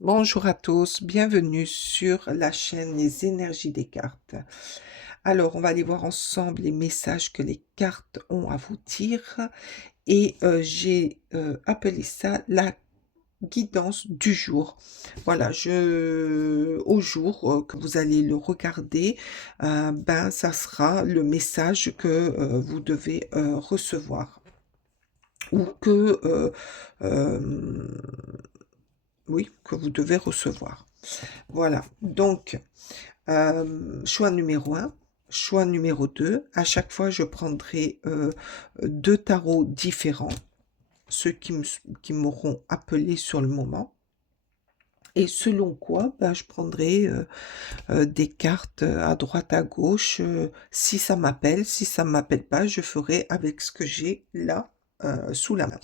Bonjour à tous, bienvenue sur la chaîne Les énergies des cartes. Alors, on va aller voir ensemble les messages que les cartes ont à vous dire et j'ai appelé ça la guidance du jour. Voilà, au jour que vous allez le regarder, ben ça sera le message que vous devez recevoir ou que oui, que vous devez recevoir. Voilà, donc choix numéro un, choix numéro 2. À chaque fois, je prendrai 2 tarots différents, ceux qui m'auront appelé sur le moment. Et selon quoi, ben, je prendrai des cartes à droite, à gauche, si ça m'appelle. Si ça ne m'appelle pas, je ferai avec ce que j'ai là sous la main.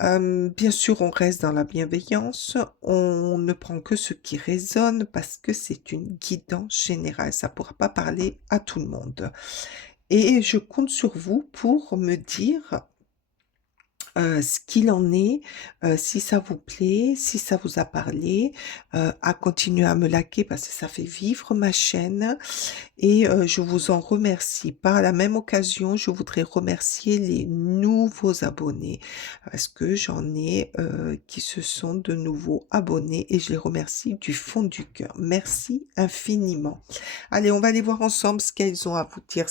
Bien sûr, on reste dans la bienveillance, on ne prend que ce qui résonne parce que c'est une guidance générale, ça ne pourra pas parler à tout le monde. Et je compte sur vous pour me dire ce qu'il en est, si ça vous plaît, si ça vous a parlé, à continuer à me liker parce que ça fait vivre ma chaîne et je vous en remercie. Par la même occasion, je voudrais remercier les nouveaux abonnés parce que j'en ai qui se sont de nouveau abonnés et je les remercie du fond du cœur. Merci infiniment. Allez, on va aller voir ensemble ce qu'elles ont à vous dire.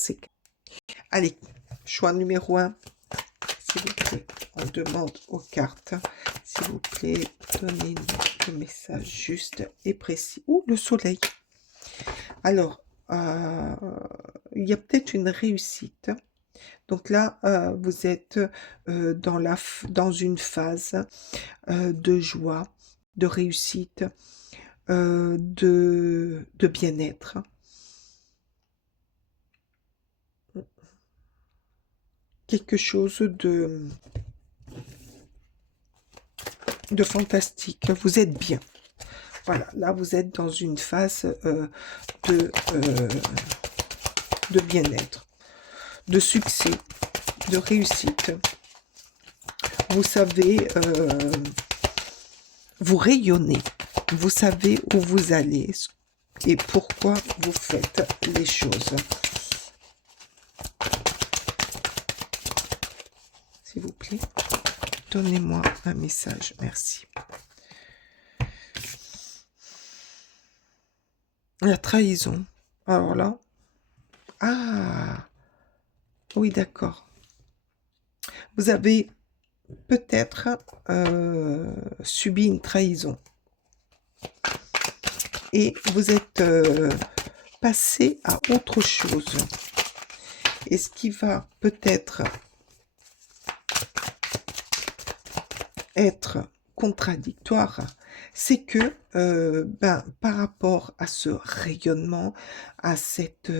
Allez, choix numéro un. S'il vous plaît, on demande aux cartes, s'il vous plaît, donnez-nous le message juste et précis. Ouh, le soleil. Alors, il y a peut-être une réussite. Donc là, vous êtes dans une phase de joie, de réussite, de bien-être. Quelque chose de fantastique. Vous êtes bien. Voilà, là, vous êtes dans une phase de, euh, de bien-être, de succès, de réussite. Vous savez, vous rayonnez, vous savez où vous allez et pourquoi vous faites les choses. S'il vous plaît, donnez-moi un message, merci. La trahison. Alors là, ah, oui, d'accord. Vous avez peut-être subi une trahison. Et vous êtes passé à autre chose. Et ce qui va peut-être être contradictoire, c'est que par rapport à ce rayonnement, à cette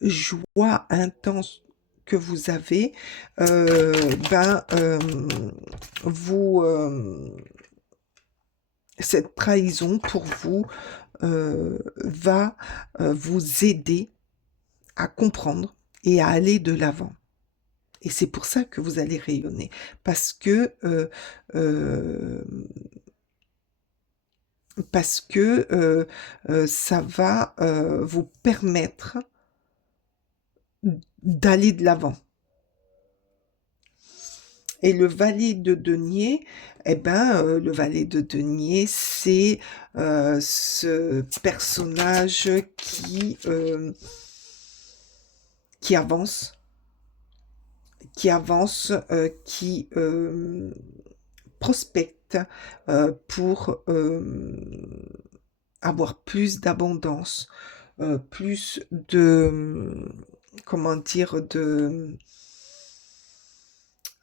joie intense que vous avez, vous cette trahison pour vous va vous aider à comprendre et à aller de l'avant. Et c'est pour ça que vous allez rayonner. Parce que ça va vous permettre d'aller de l'avant. Et le valet de denier, eh ben, le valet de denier, c'est ce personnage qui avance, qui prospecte pour avoir plus d'abondance, plus de, comment dire,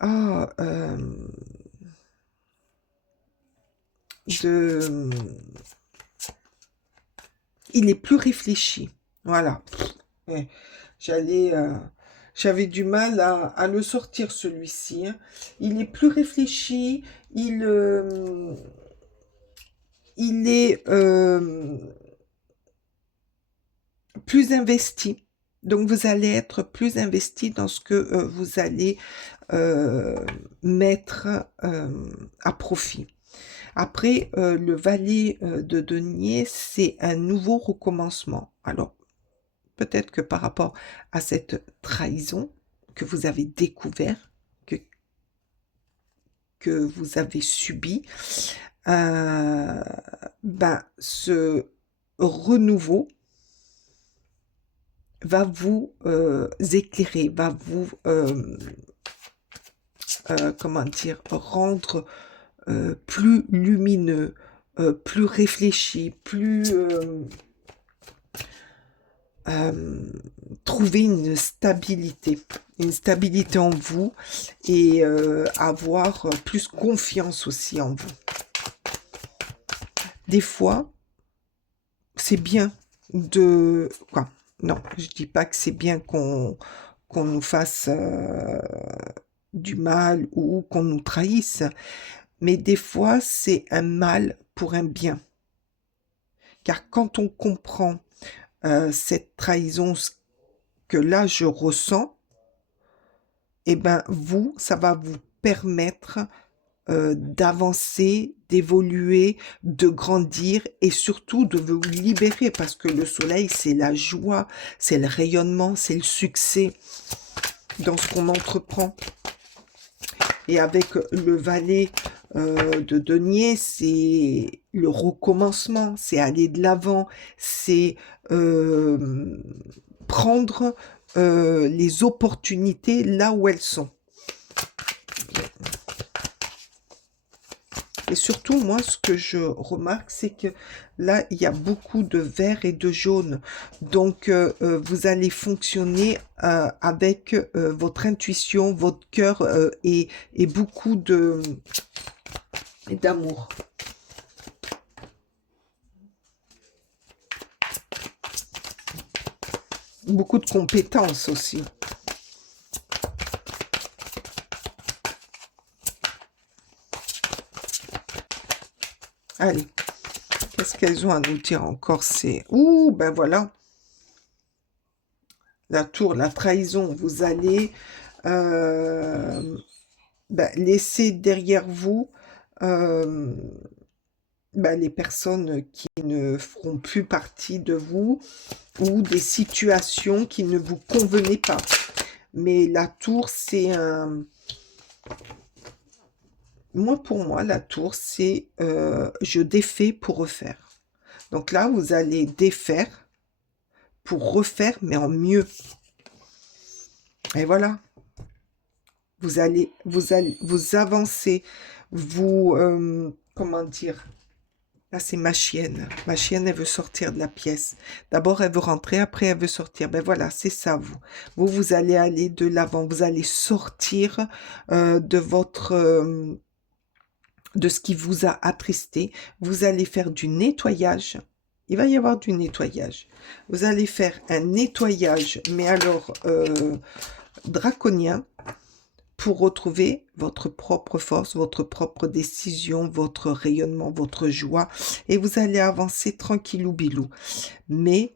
ah, de, il est plus réfléchi. Voilà. Ouais, j'allais, j'avais du mal à le sortir celui-ci, hein. Il est plus réfléchi, il est plus investi. Donc vous allez être plus investi dans ce que vous allez mettre à profit. Après, le valet de denier, c'est un nouveau recommencement. Alors, peut-être que par rapport à cette trahison que vous avez découvert, que, que vous avez subi, ben, ce renouveau va vous éclairer, va vous, comment dire, rendre plus lumineux, plus réfléchi, plus trouver une stabilité en vous et avoir plus confiance aussi en vous. Des fois, c'est bien de... Quoi? Non, je dis pas que c'est bien qu'on nous fasse du mal ou qu'on nous trahisse, mais des fois, c'est un mal pour un bien. Car quand on comprend cette trahison, ce que là je ressens, eh ben vous, ça va vous permettre d'avancer, d'évoluer, de grandir et surtout de vous libérer parce que le soleil, c'est la joie, c'est le rayonnement, c'est le succès dans ce qu'on entreprend. Et avec le valet de denier, c'est le recommencement, c'est aller de l'avant, c'est prendre les opportunités là où elles sont. Et surtout, moi, ce que je remarque, c'est que là, il y a beaucoup de vert et de jaune. Donc, vous allez fonctionner avec votre intuition, votre cœur et beaucoup d'amour. Beaucoup de compétences aussi. Allez, qu'est-ce qu'elles ont à nous dire encore? C'est... Ouh, ben voilà. La tour, la trahison. Vous allez laisser derrière vous les personnes qui ne feront plus partie de vous ou des situations qui ne vous convenaient pas. Mais la tour, c'est un... Pour moi, la tour, c'est je défais pour refaire. Donc là, vous allez défaire pour refaire, mais en mieux. Et voilà. Vous allez vous avancer, vous, comment dire, là c'est ma chienne. Ma chienne, elle veut sortir de la pièce. D'abord, elle veut rentrer, après elle veut sortir. Ben voilà, c'est ça, vous. Vous allez aller de l'avant, vous allez sortir de votre... de ce qui vous a attristé. Vous allez faire du nettoyage. Il va y avoir du nettoyage. Vous allez faire un nettoyage, mais alors draconien, pour retrouver votre propre force, votre propre décision, votre rayonnement, votre joie. Et vous allez avancer tranquillou bilou. Mais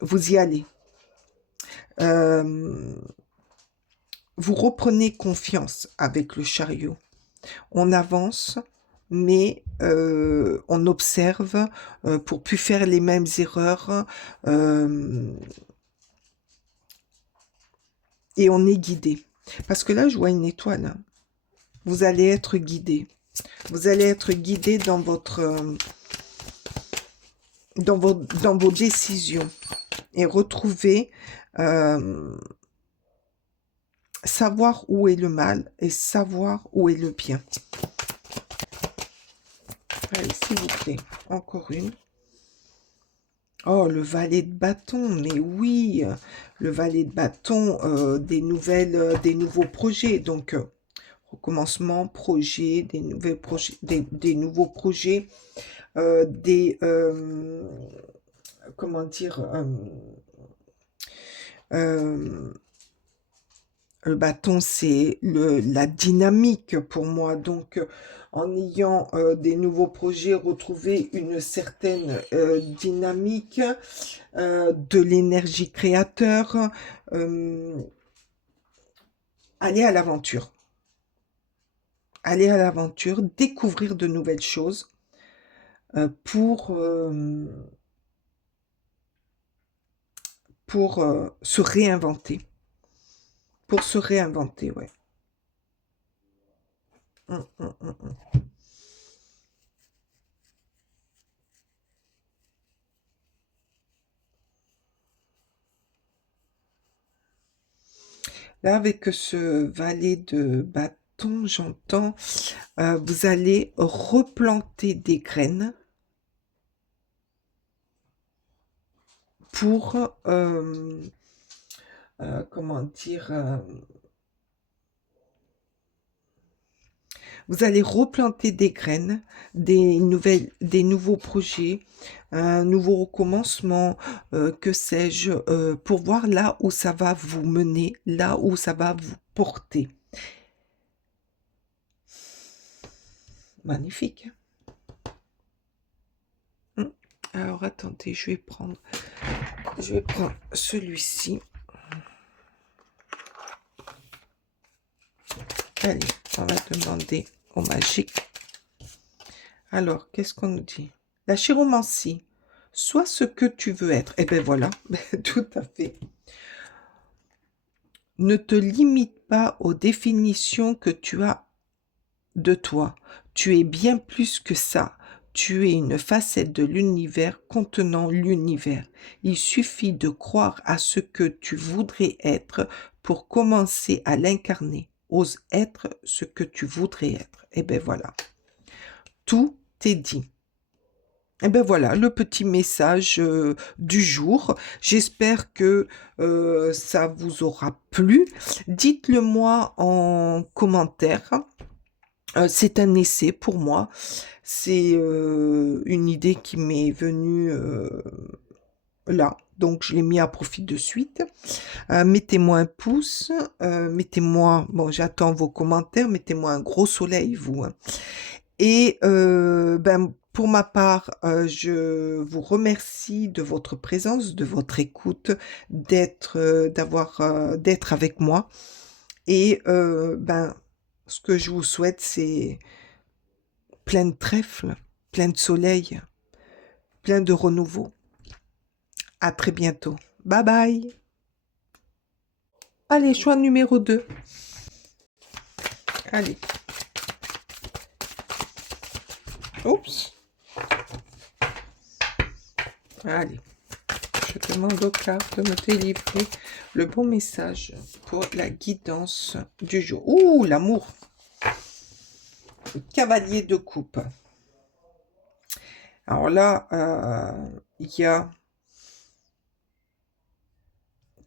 vous y allez. Vous reprenez confiance avec le chariot. On avance, mais on observe pour plus faire les mêmes erreurs. Et on est guidé. Parce que là, je vois une étoile. Hein. Vous allez être guidé. Vous allez être guidé dans votre... dans vos décisions. Et retrouver... savoir où est le mal et savoir où est le bien. Allez, s'il vous plaît, encore une. Oh, le valet de bâton, mais oui, le valet de bâton, des nouveaux projets. Donc, recommencement, projet, des nouveaux projets, des nouveaux projets, comment dire, le bâton, c'est la dynamique pour moi. Donc, en ayant des nouveaux projets, retrouver une certaine dynamique, de l'énergie créateur, aller à l'aventure. aller à l'aventure, découvrir de nouvelles choses pour, se réinventer. Pour se réinventer, ouais. Hum, hum, hum, hum. Là, avec ce valet de bâton, j'entends, vous allez replanter des graines pour, comment dire, vous allez replanter des graines, des nouveaux projets, un nouveau recommencement, que sais-je, pour voir là où ça va vous mener, là où ça va vous porter. Magnifique. Alors attendez, je vais prendre celui-ci. Allez, on va demander au magique. Alors, qu'est-ce qu'on nous dit? La chiromancie. Sois ce que tu veux être. Eh bien voilà, tout à fait. Ne te limite pas aux définitions que tu as de toi. Tu es bien plus que ça. Tu es une facette de l'univers contenant l'univers. Il suffit de croire à ce que tu voudrais être pour commencer à l'incarner. Ose être ce que tu voudrais être. Et bien voilà. Tout est dit. Et ben voilà, le petit message du jour. J'espère que ça vous aura plu. Dites-le moi en commentaire. C'est un essai pour moi. C'est une idée qui m'est venue là. Donc, je l'ai mis à profit de suite. Mettez-moi un pouce. Mettez-moi... Bon, j'attends vos commentaires. Mettez-moi un gros soleil, vous. Hein. Et pour ma part, je vous remercie de votre présence, de votre écoute, d'être avec moi. Et ce que je vous souhaite, c'est plein de trèfle, plein de soleil, plein de renouveau. À très bientôt. Bye bye. Allez, choix numéro 2. Allez. Oups. Allez. Je demande aux cartes de me délivrer le bon message pour la guidance du jour. Ouh, l'amour. Le cavalier de coupe. Alors là, il y a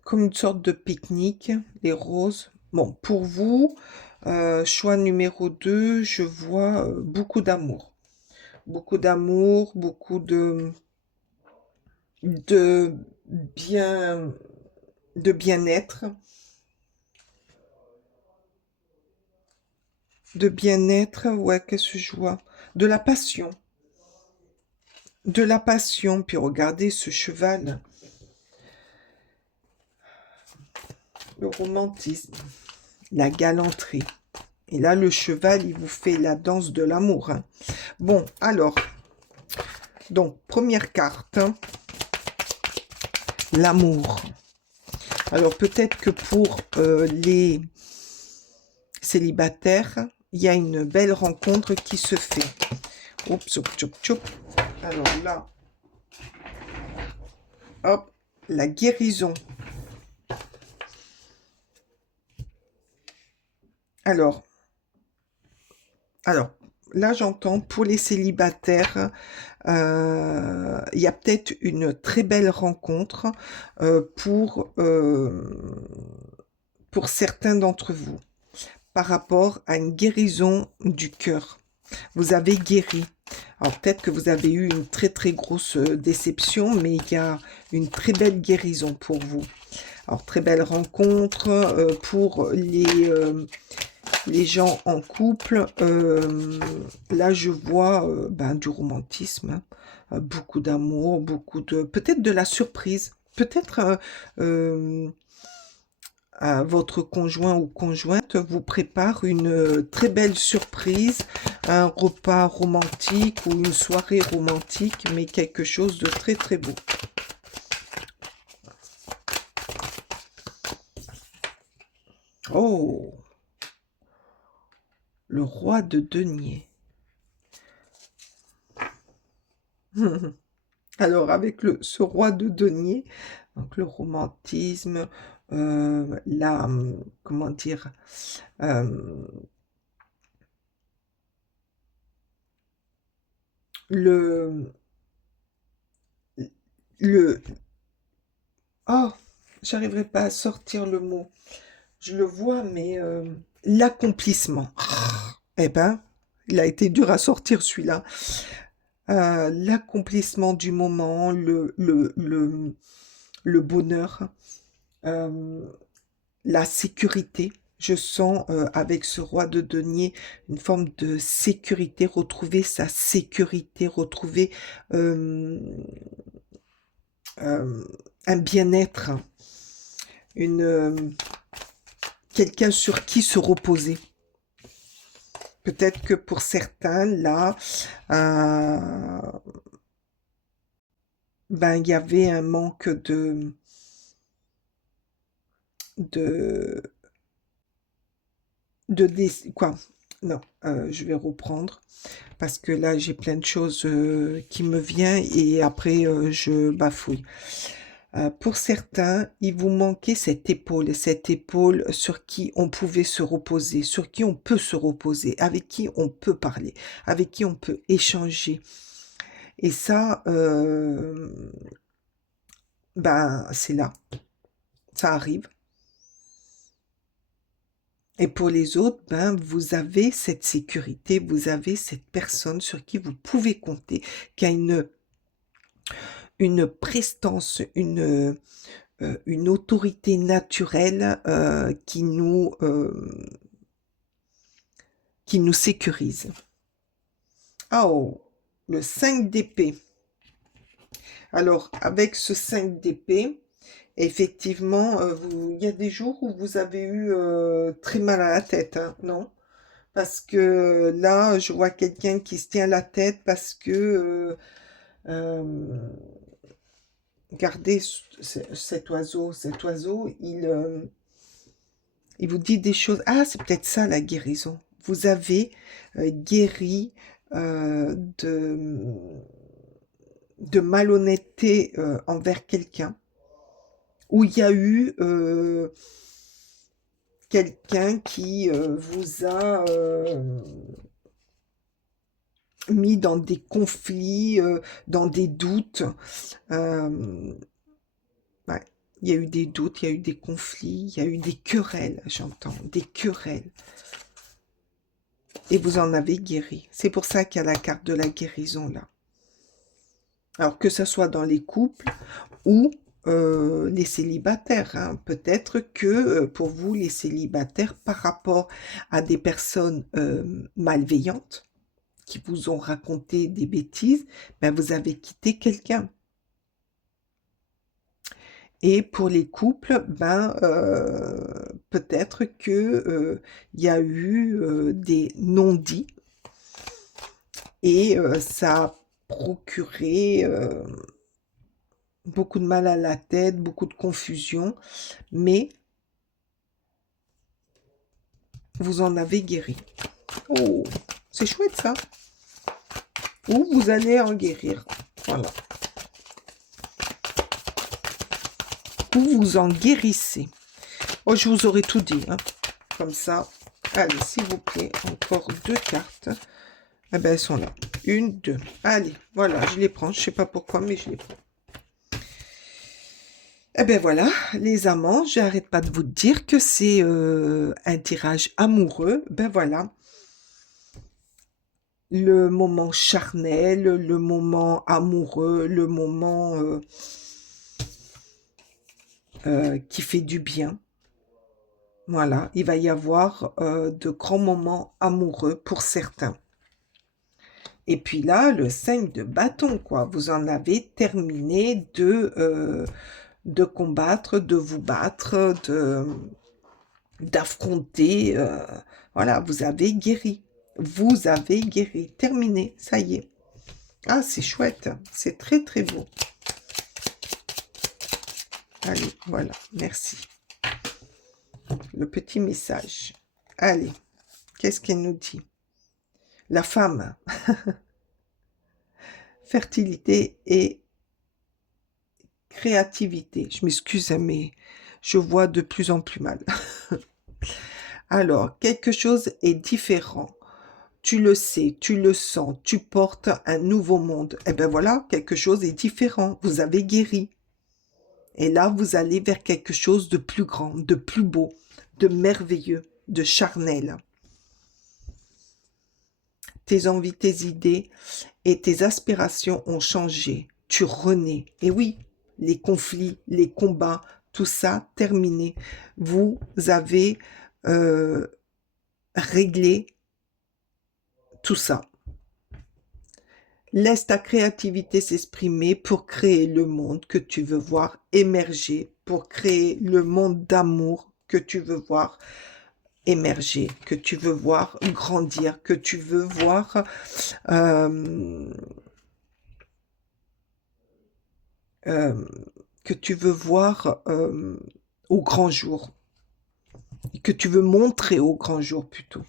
comme une sorte de pique-nique, les roses. Bon, pour vous, choix numéro 2, je vois beaucoup d'amour. Beaucoup d'amour, beaucoup de bien, de bien-être. De bien-être, ouais, qu'est-ce que je vois? De la passion. De la passion, puis regardez ce cheval. Le romantisme, la galanterie. Et là, le cheval, il vous fait la danse de l'amour. Hein. Bon, alors, donc, première carte, hein, l'amour. Alors, peut-être que pour les célibataires, il y a une belle rencontre qui se fait. Oups, oups, oups, oups. Alors là, hop, la guérison. Alors, là, j'entends pour les célibataires, il y a peut-être une très belle rencontre pour certains d'entre vous par rapport à une guérison du cœur. Vous avez guéri. Alors peut-être que vous avez eu une très très grosse déception, mais il y a une très belle guérison pour vous. Alors très belle rencontre pour les gens en couple. Là je vois du romantisme, hein, beaucoup d'amour, beaucoup de peut-être de la surprise, peut-être votre conjoint ou conjointe vous prépare une très belle surprise, un repas romantique ou une soirée romantique, mais quelque chose de très très beau. Oh, le roi de denier. Alors, avec ce roi de denier, donc le romantisme, comment dire, euh, le, le, oh, j'arriverai pas à sortir le mot. Je le vois, mais l'accomplissement. Eh ben, il a été dur à sortir celui-là. L'accomplissement du moment, le bonheur, euh, la sécurité. Je sens avec ce roi de denier une forme de sécurité, retrouver sa sécurité, retrouver euh, euh, un bien-être, une quelqu'un sur qui se reposer. Peut-être que pour certains, là, euh, ben, il y avait un manque de, quoi? Non, je vais reprendre parce que là, j'ai plein de choses qui me viennent et après, je bafouille. Pour certains, il vous manquait cette épaule sur qui on pouvait se reposer, sur qui on peut se reposer, avec qui on peut parler, avec qui on peut échanger. Et ça, ben, c'est là, ça arrive. Et pour les autres, ben, vous avez cette sécurité, vous avez cette personne sur qui vous pouvez compter, qui a une prestance, une autorité naturelle qui nous sécurise. Oh, le 5 d'épée. Alors, avec ce 5 d'épée, effectivement, il y a des jours où vous avez eu très mal à la tête, hein, non? Parce que là, je vois quelqu'un qui se tient la tête parce que, euh, regardez cet oiseau, il vous dit des choses. Ah, c'est peut-être ça la guérison. Vous avez guéri de malhonnêteté envers quelqu'un, où il y a eu quelqu'un qui vous a mis dans des conflits, dans des doutes. Ouais. Il y a eu des doutes, il y a eu des conflits, il y a eu des querelles, j'entends, des querelles. Et vous en avez guéri. C'est pour ça qu'il y a la carte de la guérison là. Alors que ce soit dans les couples ou les célibataires, hein. Peut-être que pour vous, les célibataires, par rapport à des personnes malveillantes qui vous ont raconté des bêtises, ben vous avez quitté quelqu'un. Et pour les couples, ben peut-être que il y a eu des non-dits et ça a procuré beaucoup de mal à la tête, beaucoup de confusion, mais vous en avez guéri. Oh, c'est chouette ça. Ou vous allez en guérir. Voilà. Ou vous en guérissez. Oh, je vous aurais tout dit. Hein. Comme ça. Allez, s'il vous plaît, encore 2 cartes. Eh ben, elles sont là. 1, 2. Allez, voilà, je les prends. Je ne sais pas pourquoi, mais je les prends. Eh bien voilà, les amants, j'arrête pas de vous dire que c'est un tirage amoureux. Ben voilà, le moment charnel, le moment amoureux, le moment qui fait du bien. Voilà, il va y avoir de grands moments amoureux pour certains. Et puis là, le 5 de bâton, quoi. Vous en avez terminé de combattre, de vous battre, d'affronter, voilà, vous avez guéri. Vous avez guéri. Terminé, ça y est. Ah, c'est chouette. C'est très, très beau. Allez, voilà, merci. Le petit message. Allez, qu'est-ce qu'elle nous dit? La femme, fertilité et créativité. Je m'excuse, hein, mais je vois de plus en plus mal. Alors, quelque chose est différent. Tu le sais, tu le sens, tu portes un nouveau monde. Eh bien voilà, quelque chose est différent. Vous avez guéri. Et là, vous allez vers quelque chose de plus grand, de plus beau, de merveilleux, de charnel. Tes envies, tes idées et tes aspirations ont changé. Tu renais. Et oui, les conflits, les combats, tout ça terminé. Vous avez réglé tout ça. Laisse ta créativité s'exprimer pour créer le monde que tu veux voir émerger, pour créer le monde d'amour que tu veux voir émerger, que tu veux voir grandir, que tu veux voir euh, euh, au grand jour, que tu veux montrer au grand jour plutôt.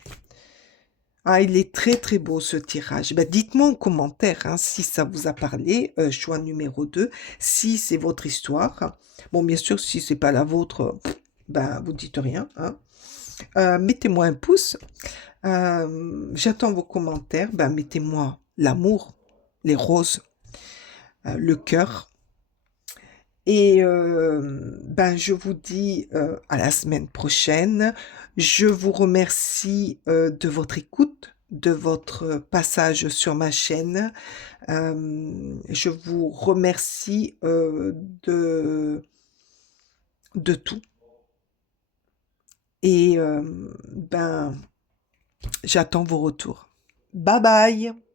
Ah, il est très très beau ce tirage. Ben, dites-moi en commentaire hein, si ça vous a parlé, choix numéro 2, si c'est votre histoire. Bon, bien sûr, si c'est pas la vôtre, ben, vous dites rien. Hein. Mettez-moi un pouce. J'attends vos commentaires. Ben, mettez-moi l'amour, les roses, le cœur. Et ben, je vous dis à la semaine prochaine. Je vous remercie de votre écoute, de votre passage sur ma chaîne. Je vous remercie de tout. Et ben, j'attends vos retours. Bye bye!